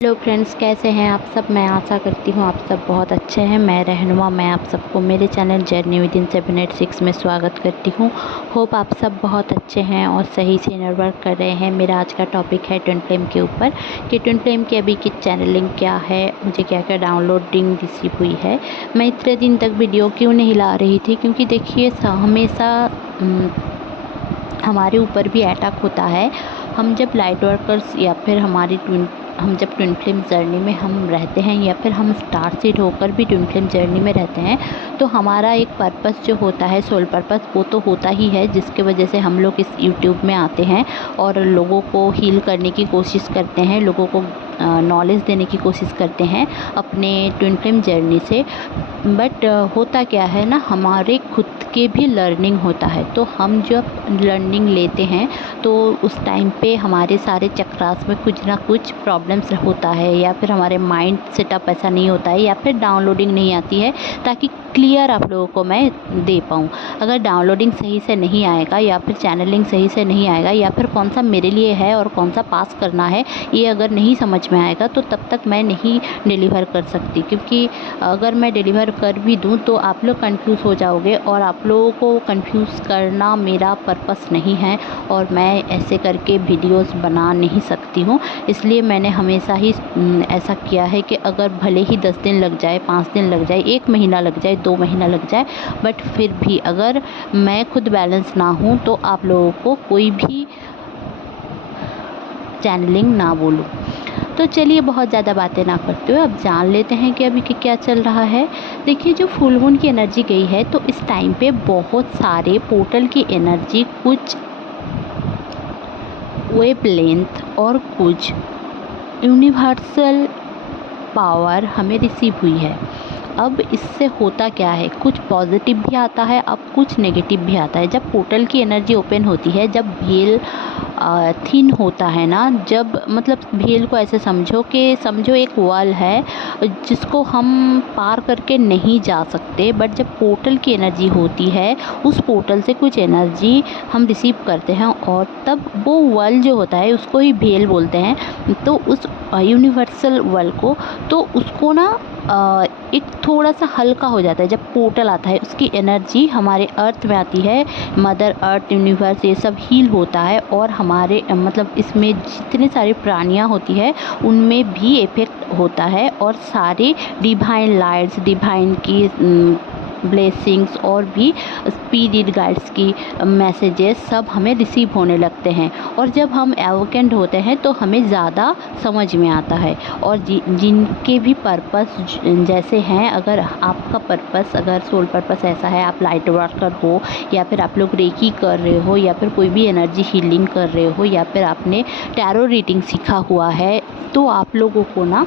Hello friends, कैसे हैं आप सब। मैं आशा करती हूँ आप सब बहुत अच्छे हैं। मैं रहनुमा मैं आप सबको मेरे चैनल जर्नी विदिन 786 में स्वागत करती हूँ। होप आप सब बहुत अच्छे हैं और सही से इनर वर्क कर रहे हैं। मेरा आज का टॉपिक है ट्विन फ्लेम के ऊपर कि ट्विन फ्लेम की अभी की चैनलिंग क्या है, मुझे क्या क्या डाउनलोडिंग रिसीव हुई है। मैं इतने दिन तक वीडियो क्यों नहीं ला रही थी, क्योंकि देखिए हमेशा हमारे ऊपर भी अटैक होता है। हम जब लाइट वर्कर्स या फिर हम जब ट्विन फ्लेम जर्नी में हम रहते हैं या फिर हम स्टार सीड होकर भी ट्विन फ्लेम जर्नी में रहते हैं, तो हमारा एक पर्पस जो होता है, सोल पर्पस, वो तो होता ही है, जिसके वजह से हम लोग इस यूट्यूब में आते हैं और लोगों को हील करने की कोशिश करते हैं, लोगों को नॉलेज देने की कोशिश करते हैं अपने ट्विन फ्लेम जर्नी से। बट होता क्या है ना, हमारे खुद के भी लर्निंग होता है। तो हम जब लर्निंग लेते हैं तो उस टाइम पे हमारे सारे चक्रास में कुछ ना कुछ प्रॉब्लम्स होता है, या फिर हमारे माइंड सेटअप ऐसा नहीं होता है, या फिर डाउनलोडिंग नहीं आती है ताकि क्लियर आप लोगों को मैं दे पाऊँ। अगर डाउनलोडिंग सही से नहीं आएगा या फिर चैनलिंग सही से नहीं आएगा, या फिर कौन सा मेरे लिए है और कौन सा पास करना है, ये अगर नहीं समझ में आएगा तो तब तक मैं नहीं डिलीवर कर सकती। क्योंकि अगर मैं डिलीवर कर भी दूं तो आप लोग कंफ्यूज हो जाओगे, और आप लोगों को कंफ्यूज करना मेरा पर्पस नहीं है, और मैं ऐसे करके वीडियोस बना नहीं सकती हूँ। इसलिए मैंने हमेशा ही ऐसा किया है कि अगर भले ही 10 दिन लग जाए, 5 दिन लग जाए, 1 महीना लग जाए, 2 महीना लग जाए, बट फिर भी अगर मैं खुद बैलेंस ना हूँ तो आप लोगों को कोई भी चैनलिंग ना बोलूँ। तो चलिए बहुत ज़्यादा बातें ना करते हुए अब जान लेते हैं कि अभी क्या चल रहा है। देखिए, जो फुल मून की एनर्जी गई है तो इस टाइम पे बहुत सारे पोर्टल की एनर्जी, कुछ वेवलेंथ और कुछ यूनिवर्सल पावर हमें रिसीव हुई है। अब इससे होता क्या है, कुछ पॉजिटिव भी आता है, अब कुछ नेगेटिव भी आता है। जब पोर्टल की एनर्जी ओपन होती है, जब भेल थिन होता है ना, जब मतलब भेल को ऐसे समझो एक वॉल है जिसको हम पार करके नहीं जा सकते, बट जब पोर्टल की एनर्जी होती है, उस पोर्टल से कुछ एनर्जी हम रिसीव करते हैं, और तब वो वॉल जो होता है उसको ही भेल बोलते हैं। तो उस यूनिवर्सल वॉल को, तो उसको ना एक थोड़ा सा हल्का हो जाता है जब पोर्टल आता है। उसकी एनर्जी हमारे अर्थ में आती है, मदर अर्थ, यूनिवर्स, ये सब हील होता है, और हमारे मतलब इसमें जितने सारे प्राणियाँ होती है उनमें भी इफेक्ट होता है, और सारे डिवाइन लाइट्स, डिवाइन की ब्लेसिंग्स और भी स्पिरिट गाइड्स की मैसेजेस सब हमें रिसीव होने लगते हैं। और जब हम एवोकेंड होते हैं तो हमें ज़्यादा समझ में आता है। और जिनके भी पर्पस जैसे हैं, अगर आपका पर्पस, अगर सोल पर्पस ऐसा है, आप लाइट वर्कर हो, या फिर आप लोग रेकी कर रहे हो, या फिर कोई भी एनर्जी हीलिंग कर रहे हो, या फिर आपने टैरो रीडिंग सीखा हुआ है, तो आप लोगों को ना,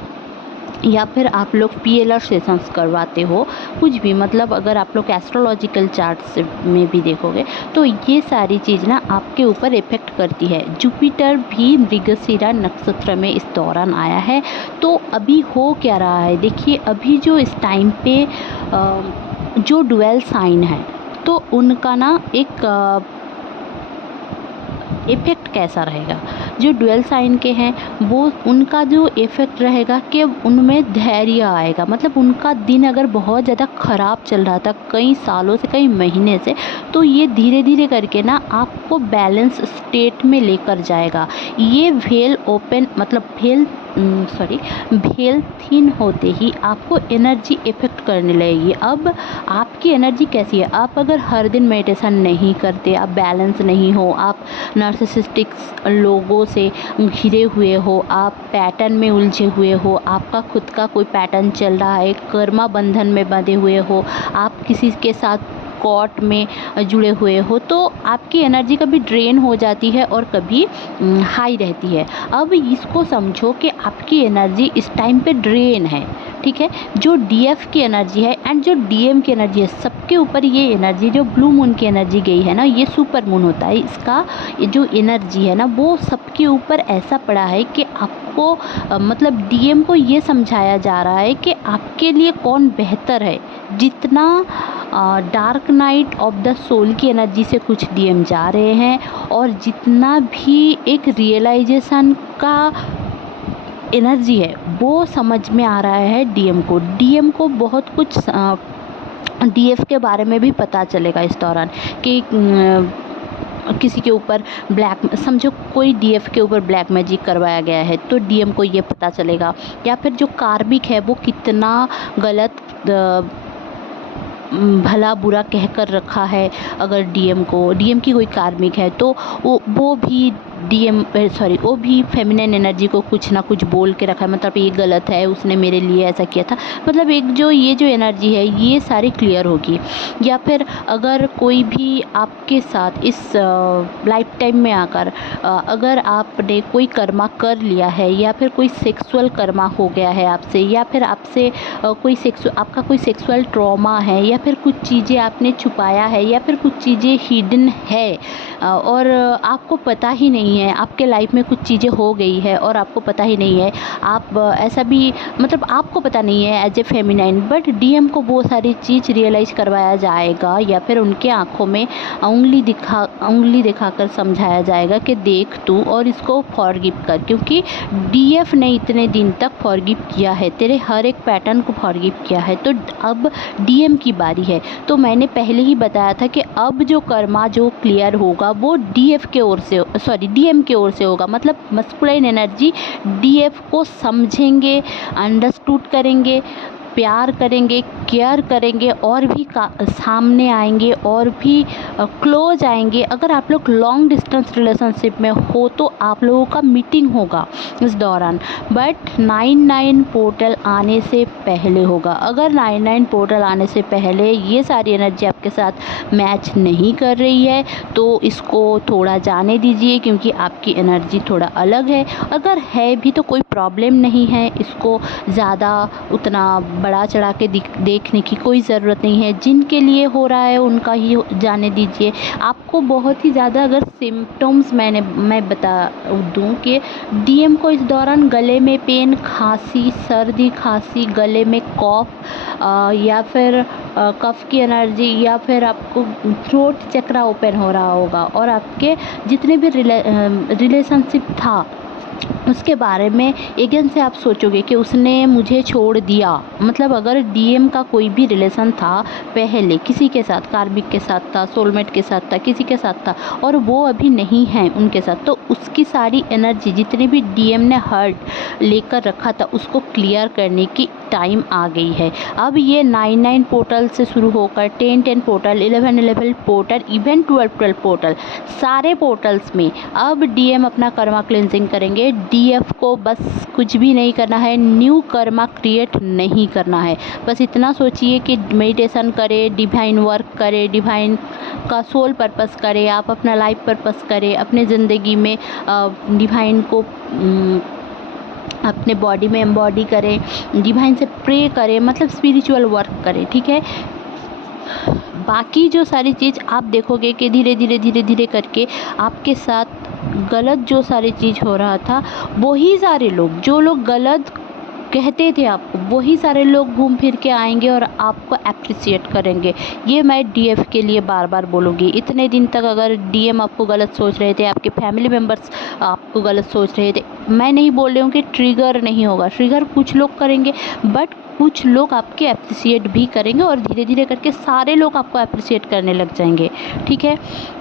या फिर आप लोग पीएलआर सेशंस करवाते हो, कुछ भी, मतलब अगर आप लोग एस्ट्रोलॉजिकल चार्ट्स में भी देखोगे तो ये सारी चीज़ ना आपके ऊपर इफेक्ट करती है। जुपिटर भी मृगशिरा नक्षत्र में इस दौरान आया है। तो अभी हो क्या रहा है, देखिए अभी जो इस टाइम पे जो डुअल साइन है, तो उनका ना एक इफ़ेक्ट कैसा रहेगा। जो डुअल साइन के हैं वो, उनका जो इफ़ेक्ट रहेगा कि उनमें धैर्य आएगा। मतलब उनका दिन अगर बहुत ज़्यादा ख़राब चल रहा था कई सालों से, कई महीने से, तो ये धीरे धीरे करके ना आपको बैलेंस स्टेट में लेकर जाएगा। ये भेल ओपन, मतलब भेल थिन होते ही आपको एनर्जी इफेक्ट करने लगेगी। अब आपकी एनर्जी कैसी है, आप अगर हर दिन मेडिटेशन नहीं करते, आप बैलेंस नहीं हो, आप नार्सिसिस्टिक लोगों से घिरे हुए हो, आप पैटर्न में उलझे हुए हो, आपका खुद का कोई पैटर्न चल रहा है, कर्मा बंधन में बंधे हुए हो, आप किसी के साथ कोर्ट में जुड़े हुए हो, तो आपकी एनर्जी कभी ड्रेन हो जाती है और कभी हाई रहती है। अब इसको समझो कि आपकी एनर्जी इस टाइम पे ड्रेन है, ठीक है। जो डीएफ की एनर्जी है एंड जो डीएम की एनर्जी है, सबके ऊपर ये एनर्जी, जो ब्लू मून की एनर्जी गई है ना, ये सुपर मून होता है, इसका जो एनर्जी है ना वो सबके ऊपर ऐसा पड़ा है कि आपको मतलब डीएम को ये समझाया जा रहा है कि आपके लिए कौन बेहतर है। जितना dark night of the soul की एनर्जी से कुछ डीएम जा रहे हैं, और जितना भी एक रियलाइजेशन का एनर्जी है वो समझ में आ रहा है डीएम को बहुत कुछ डीएफ के बारे में भी पता चलेगा इस दौरान कि किसी के ऊपर ब्लैक, समझो कोई डीएफ के ऊपर ब्लैक मैजिक करवाया गया है तो डीएम को ये पता चलेगा, या फिर जो कार्मिक है वो कितना गलत भला बुरा कह कर रखा है। अगर डीएम की कोई कार्मिक है तो वो भी वो भी फेमिनिन एनर्जी को कुछ ना कुछ बोल के रखा है, मतलब ये गलत है, उसने मेरे लिए ऐसा किया था, मतलब एक जो एनर्जी है ये सारी क्लियर होगी। या फिर अगर कोई भी आपके साथ इस लाइफ टाइम में आकर अगर आपने कोई कर्मा कर लिया है, या फिर कोई सेक्सुअल कर्मा हो गया है आपसे, या फिर आपसे आपका कोई सेक्सुअल ट्रॉमा है, या फिर कुछ चीज़ें आपने छुपाया है, या फिर कुछ चीज़ें हिडन है और आपको पता ही नहीं है, आपके लाइफ में कुछ चीज़ें हो गई है और आपको पता ही नहीं है, आप ऐसा भी मतलब आपको पता नहीं है as a feminine, but DM को वो सारी चीज़ रियलाइज़ करवाया जाएगा, या फिर उनके आँखों में उंगली दिखाकर समझाया जाएगा कि देख तू और इसको फॉरगिव कर, क्योंकि डीएफ ने इतने दिन तक फॉरगिव किया है, तेरे हर एक पैटर्न को फॉरगिव किया है, तो अब डीएम की बारी है। तो मैंने पहले ही बताया था कि अब जो कर्मा जो क्लियर होगा वो डीएम के ओर से होगा, मतलब मस्कुलाइन एनर्जी डीएफ को समझेंगे, अंडरस्टूड करेंगे, प्यार करेंगे, केयर करेंगे, और भी सामने आएंगे और भी क्लोज आएंगे। अगर आप लोग लॉन्ग डिस्टेंस रिलेशनशिप में हो तो आप लोगों का मीटिंग होगा इस दौरान, बट 99 पोर्टल आने से पहले होगा। अगर 99 पोर्टल आने से पहले ये सारी एनर्जी आपके साथ मैच नहीं कर रही है तो इसको थोड़ा जाने दीजिए, क्योंकि आपकी एनर्जी थोड़ा अलग है। अगर है भी तो कोई प्रॉब्लम नहीं है, इसको ज़्यादा उतना बढ़ा चढ़ा के देखने की कोई ज़रूरत नहीं है। जिनके लिए हो रहा है उनका ही जाने दीजिए। आपको बहुत ही ज़्यादा अगर सिम्टम्स मैं बता दूं कि डीएम को इस दौरान गले में पेन, खांसी, सर्दी खांसी, गले में कॉफ या फिर कफ की एनर्जी, या फिर आपको थ्रोट चक्रा ओपन हो रहा होगा, और आपके जितने भी रिलेशनशिप था उसके बारे में अगेन से आप सोचोगे कि उसने मुझे छोड़ दिया। मतलब अगर डीएम का कोई भी रिलेशन था पहले, किसी के साथ, कार्मिक के साथ था, सोलमेट के साथ था, किसी के साथ था, और वो अभी नहीं है उनके साथ, तो उसकी सारी एनर्जी जितनी भी डीएम ने हर्ट लेकर रखा था उसको क्लियर करने की टाइम आ गई है। अब ये 99 पोर्टल से शुरू होकर 10-10 पोर्टल, 11-11 पोर्टल, इवन 12-12 पोर्टल, सारे पोर्टल्स में अब डीएम अपना कर्मा क्लेंजिंग करेंगे। डीएफ को बस कुछ भी नहीं करना है, न्यू कर्मा क्रिएट नहीं करना है। बस इतना सोचिए कि मेडिटेशन करे, डिवाइन वर्क करे, डिवाइन का सोल पर्पस करे, आप अपना लाइफ पर्पस करें, अपने ज़िंदगी में डिवाइन को अपने बॉडी में एम्बॉडी करें, डिवाइन से प्रे करें, मतलब स्पिरिचुअल वर्क करें, ठीक है। बाकी जो सारी चीज़ आप देखोगे कि धीरे धीरे करके आपके साथ गलत जो सारी चीज़ हो रहा था, वही सारे लोग, जो लोग गलत कहते थे आपको, वही सारे लोग घूम फिर के आएंगे और आपको अप्रिशिएट करेंगे। ये मैं डीएफ के लिए बार बार बोलूँगी। इतने दिन तक अगर डीएम आपको गलत सोच रहे थे, आपके फैमिली मेम्बर्स आपको गलत सोच रहे थे, मैं नहीं बोल रही हूँ कि ट्रिगर नहीं होगा, ट्रिगर कुछ लोग करेंगे, बट कुछ लोग आपके अप्रिशिएट भी करेंगे, और धीरे धीरे करके सारे लोग आपको अप्रिशिएट करने लग जाएंगे, ठीक है।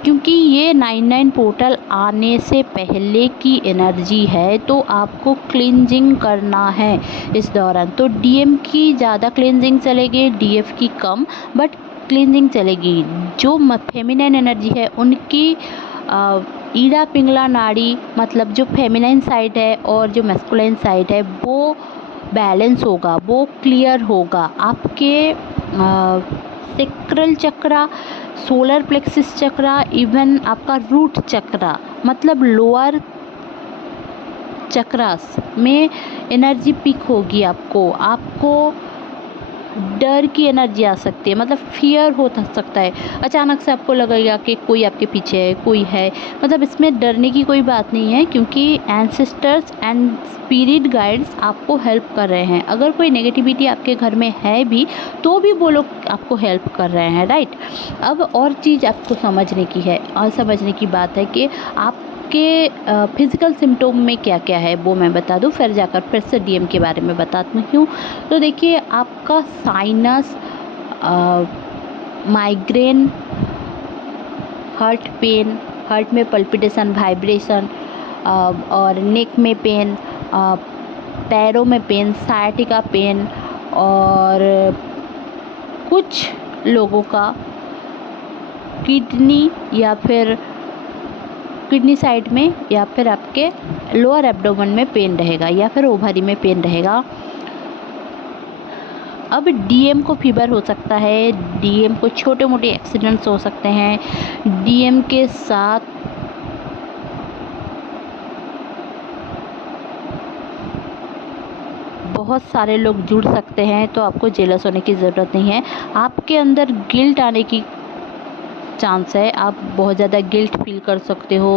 क्योंकि ये 99 पोर्टल आने से पहले की एनर्जी है, तो आपको क्लींजिंग करना है इस दौरान। तो डीएम की ज़्यादा क्लींजिंग चलेगी, डीएफ की कम, बट क्लींजिंग चलेगी। जो फेमिनिन एनर्जी है उनकी ईड़ा पिंगला नाड़ी, मतलब जो फेमिनिन साइड है और जो मैस्कुलाइन साइड है, वो बैलेंस होगा, वो क्लियर होगा। आपके सेक्रल चक्रा, सोलर प्लेक्सिस चक्रा, इवन आपका रूट चक्रा, मतलब लोअर चक्रास में एनर्जी पिक होगी। आपको डर की एनर्जी आ सकती है, मतलब फियर हो सकता है। अचानक से आपको लगेगा कि कोई आपके पीछे है, कोई है, मतलब इसमें डरने की कोई बात नहीं है, क्योंकि एंसेस्टर्स एंड स्पिरिट गाइड्स आपको हेल्प कर रहे हैं। अगर कोई नेगेटिविटी आपके घर में है भी तो भी वो लोग आपको हेल्प कर रहे हैं, राइट। अब और चीज़ आपको समझने की है, और समझने की बात है कि आप आपके फिज़िकल सिम्पटम में क्या क्या है वो मैं बता दूँ, फिर से डीएम के बारे में बताती हूँ। तो देखिए, आपका sinus, migraine, heart pen, heart में पल्पिटेशन, वाइब्रेशन, और नेक में पेन, पैरों में पेन, साइटिका पेन, और कुछ लोगों का किडनी या फिर किडनी साइड में या फिर आपके लोअर एब्डोमेन में पेन रहेगा या फिर ओवरी में पेन रहेगा। अब डीएम को फीवर हो सकता है, डीएम को छोटे मोटे एक्सीडेंट्स हो सकते हैं, डीएम के साथ बहुत सारे लोग जुड़ सकते हैं। तो आपको जेलस होने की ज़रूरत नहीं है। आपके अंदर गिल्ट आने की चांस है, आप बहुत ज़्यादा गिल्ट फील कर सकते हो,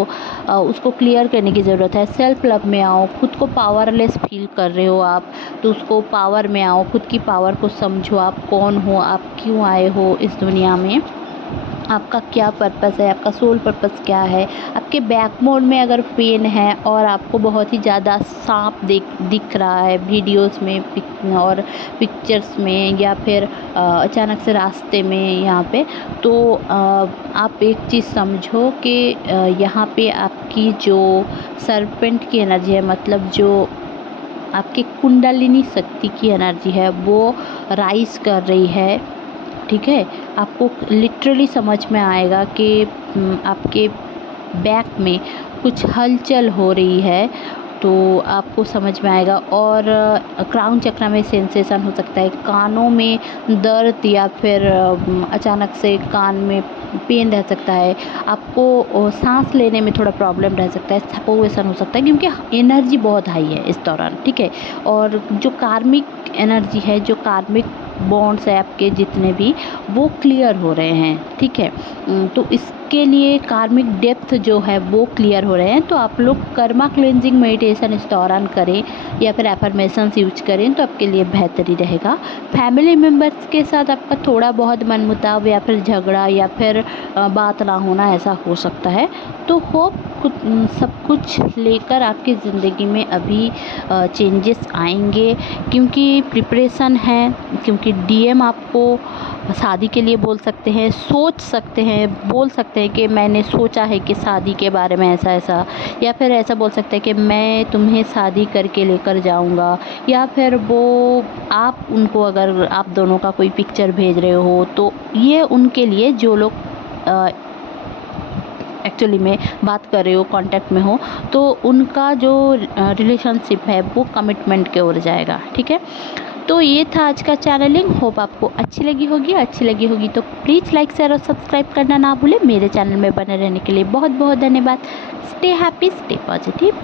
उसको क्लियर करने की ज़रूरत है। सेल्फ लव में आओ, खुद को पावरलेस फील कर रहे हो आप, तो उसको पावर में आओ, खुद की पावर को समझो, आप कौन हो, आप क्यों आए हो इस दुनिया में, आपका क्या पर्पस है, आपका सोल पर्पस क्या है। आपके बैकबोन में अगर पेन है और आपको बहुत ही ज़्यादा सांप दिख रहा है वीडियोस में और पिक्चर्स में, या फिर अचानक से रास्ते में यहाँ पे, तो आप एक चीज़ समझो कि यहाँ पे आपकी जो सरपेंट की एनर्जी है, मतलब जो आपकी कुंडलिनी शक्ति की एनर्जी है, वो राइज कर रही है। ठीक है, आपको लिटरली समझ में आएगा कि आपके बैक में कुछ हलचल हो रही है, तो आपको समझ में आएगा। और क्राउन चक्र में सेंसेशन हो सकता है, कानों में दर्द या फिर अचानक से कान में पेन रह सकता है, आपको सांस लेने में थोड़ा प्रॉब्लम रह सकता है, सफोकेशन हो सकता है, क्योंकि एनर्जी बहुत हाई है इस दौरान। ठीक है, और जो कार्मिक एनर्जी है, जो कार्मिक बॉन्ड्स है आपके जितने भी, वो क्लियर हो रहे हैं। ठीक है, तो इसके लिए कार्मिक डेप्थ जो है वो क्लियर हो रहे हैं। तो आप लोग कर्मा क्लेंजिंग मेडिटेशन इस दौरान करें या फिर एफर्मेशंस यूज करें तो आपके लिए बेहतरी रहेगा। फैमिली मेम्बर्स के साथ आपका थोड़ा बहुत मनमुटाव या फिर झगड़ा या फिर बात ना होना, ऐसा हो सकता है। तो होप सब कुछ लेकर आपकी ज़िंदगी में अभी चेंजेस आएंगे, क्योंकि प्रिपरेशन है, क्योंकि डीएम आपको शादी के लिए बोल सकते हैं, सोच सकते हैं, बोल सकते हैं कि मैंने सोचा है कि शादी के बारे में ऐसा ऐसा, या फिर ऐसा बोल सकते हैं कि मैं तुम्हें शादी करके लेकर जाऊंगा, या फिर वो आप उनको, अगर आप दोनों का कोई पिक्चर भेज रहे हो, तो ये उनके लिए जो लोग एक्चुअली में बात कर रहे हो, कांटेक्ट में हो, तो उनका जो रिलेशनशिप है वो कमिटमेंट की ओर जाएगा। ठीक है, तो ये था आज का चैनलिंग। होप आपको अच्छी लगी होगी तो प्लीज़ लाइक शेयर और सब्सक्राइब करना ना भूलें। मेरे चैनल में बने रहने के लिए बहुत बहुत धन्यवाद। Stay happy, stay positive.